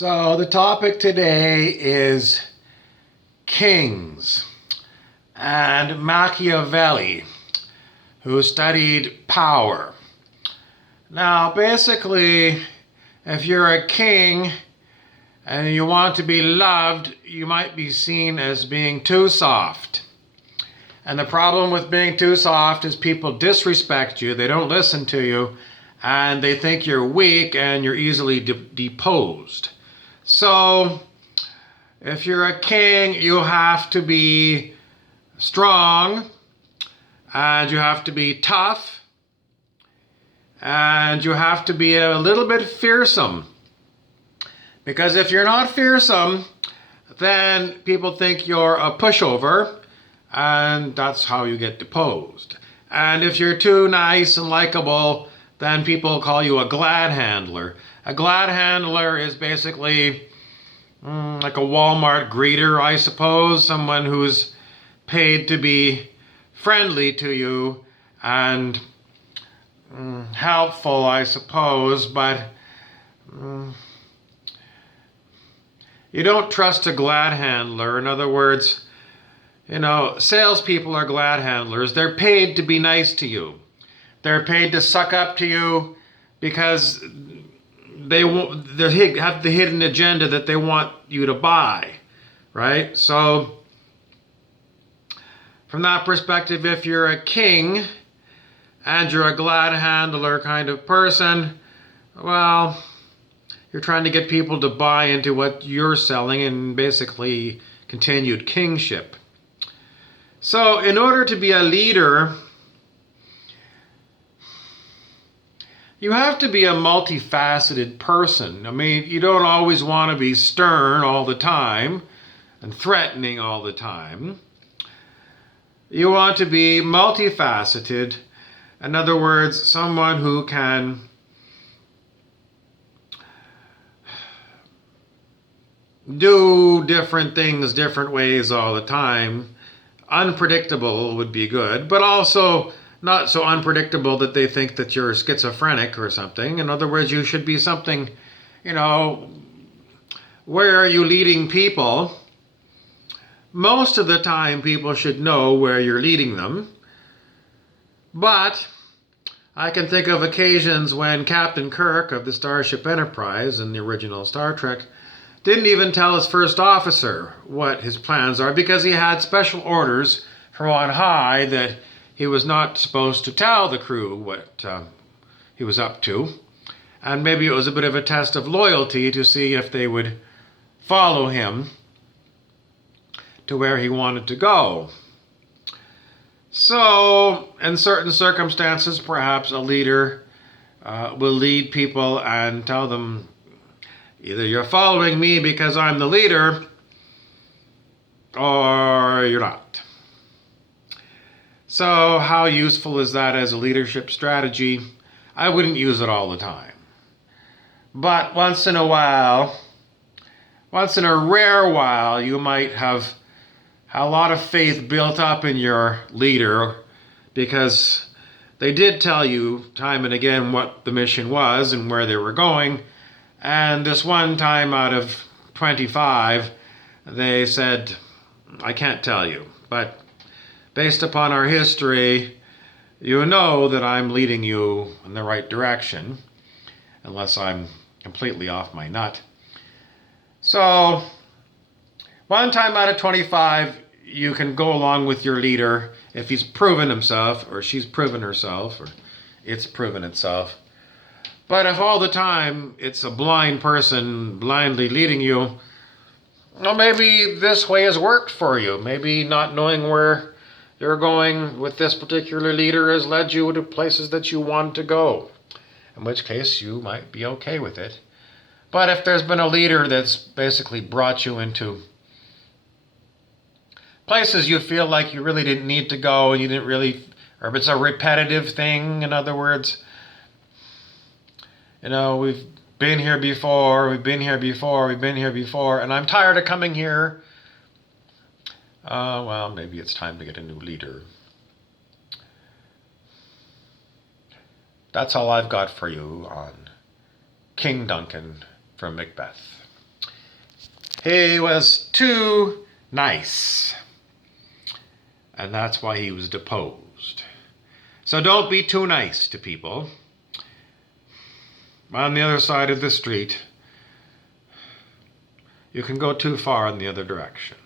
So the topic today is kings and Machiavelli, who studied power. Now, basically, if you're a king and you want to be loved, you might be seen as being too soft. And the problem with being too soft is people disrespect you, they don't listen to you, and they think you're weak and you're easily deposed. So, if you're a king, you have to be strong, and you have to be tough, and you have to be a little bit fearsome. Because if you're not fearsome, then people think you're a pushover, and that's how you get deposed. And if you're too nice and likable, then people call you a glad handler. A glad handler is basically like a Walmart greeter, I suppose. Someone who's paid to be friendly to you and helpful, I suppose. But you don't trust a glad handler. In other words, salespeople are glad handlers. They're paid to be nice to you. They're paid to suck up to you because they have the hidden agenda that they want you to buy, right? So, from that perspective, if you're a king and you're a glad handler kind of person, well, you're trying to get people to buy into what you're selling and basically continued kingship. So, in order to be a leader, you have to be a multifaceted person. I mean, you don't always want to be stern all the time and threatening all the time. You want to be multifaceted. In other words, someone who can do different things different ways all the time. Unpredictable would be good, but also not so unpredictable that they think that you're schizophrenic or something. In other words, you should be something, where are you leading people? Most of the time, people should know where you're leading them. But I can think of occasions when Captain Kirk of the Starship Enterprise in the original Star Trek didn't even tell his first officer what his plans are because he had special orders from on high that he was not supposed to tell the crew what he was up to. And maybe it was a bit of a test of loyalty to see if they would follow him to where he wanted to go. So, in certain circumstances, perhaps a leader will lead people and tell them, either you're following me because I'm the leader, or you're not. So how useful is that as a leadership strategy? I wouldn't use it all the time. But once in a rare while, you might have a lot of faith built up in your leader because they did tell you time and again what the mission was and where they were going. And this one time out of 25, they said, I can't tell you, but based upon our history, you know that I'm leading you in the right direction, unless I'm completely off my nut. So, one time out of 25, you can go along with your leader if he's proven himself, or she's proven herself, or it's proven itself. But if all the time it's a blind person blindly leading you, well, maybe this way has worked for you. Maybe not knowing where you're going with this particular leader has led you to places that you want to go, in which case you might be okay with it. But if there's been a leader that's basically brought you into places you feel like you really didn't need to go, and you didn't really, or if it's a repetitive thing, in other words, we've been here before, and I'm tired of coming here. Well, maybe it's time to get a new leader. That's all I've got for you on King Duncan from Macbeth. He was too nice. And that's why he was deposed. So don't be too nice to people. On the other side of the street, you can go too far in the other direction.